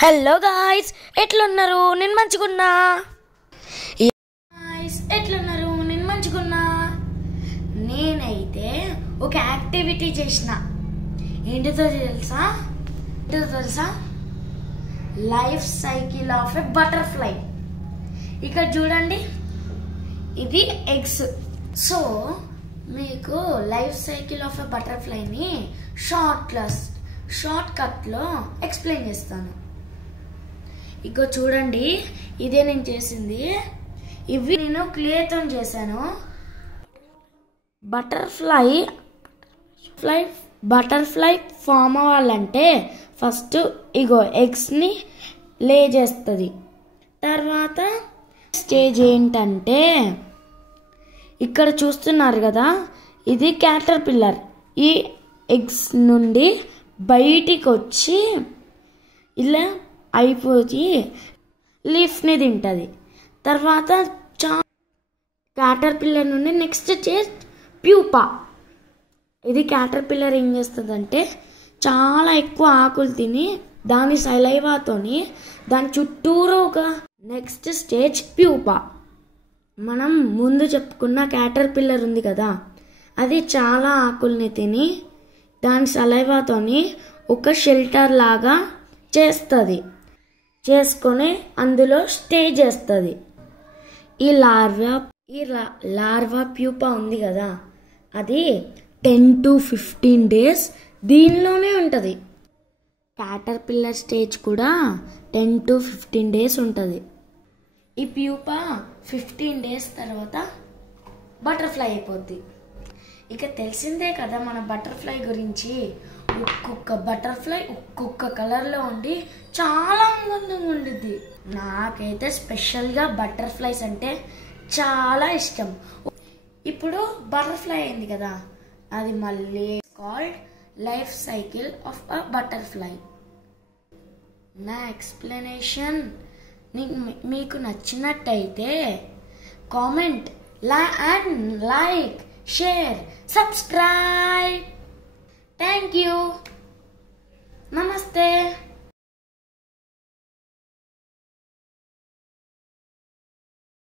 Hello guys, ఎట్లున్నారు? నేను మంచిగున్నా. నేనైతే ఒక యాక్టివిటీ చేసిన. ఏంటిదో తెలుసా? Life cycle of a butterfly. ఇక్కడ చూడండి, ఇది ఎగ్స్. సో మీకు లైఫ్ సైకిల్ ఆఫ్ ఎ బటర్ఫ్లైని షార్ట్ కట్లో ఎక్స్ప్లెయిన్ చేస్తాను. ఇక చూడండి, ఇదే నేను చేసింది. ఇవి నేను క్లేతో చేశాను. బటర్ఫ్లై ఫామ్ అవ్వాలంటే ఫస్ట్ ఇగో ఎగ్స్ని లే చేస్తుంది. తర్వాత స్టేజ్ ఏంటంటే ఇక్కడ చూస్తున్నారు కదా, ఇది క్యాటర్పిల్లర్. ఈ ఎగ్స్ నుండి బయటికి వచ్చి ఇలా అయిపోయి లీఫ్ని తింటుంది. తర్వాత క్యాటర్పిల్లర్ నుండి నెక్స్ట్ స్టేజ్ ప్యూపా. ఇది క్యాటర్పిల్లర్ ఏం చేస్తుందంటే చాలా ఎక్కువ ఆకులు తిని దాని సలైవాతోని దాని చుట్టూరు ఒక నెక్స్ట్ స్టేజ్ ప్యూపా. మనం ముందు చెప్పుకున్న క్యాటర్పిల్లర్ ఉంది కదా, అది చాలా ఆకుల్ని తిని దాని సలైవాతోని ఒక షెల్టర్ లాగా చేసుకొని అందులో స్టే చేస్తుంది. ఈ లార్వా ప్యూపా ఉంది కదా, అది 10 to 15 days దీనిలోనే ఉంటుంది. క్యాటర్పిల్లర్ స్టేజ్ కూడా 10 to 15 days ఉంటుంది. ఈ ప్యూపా 15 days తర్వాత బటర్ఫ్లై అయిపోద్ది. ఇక తెలిసిందే కదా మన బటర్ఫ్లై గురించి. ఒక్కొక్క బటర్ఫ్లై ఒక్కొక్క కలర్లో ఉండి చాలా అందంగా ఉండిద్ది. నాకైతే స్పెషల్గా బటర్ఫ్లైస్ అంటే చాలా ఇష్టం. ఇప్పుడు బటర్ఫ్లై అయింది కదా, అది మళ్ళీ called life cycle of a butterfly. నా ఎక్స్ప్లెనేషన్ మీకు నచ్చినట్టయితే comment and like, share, subscribe. Thank you. నమస్తే.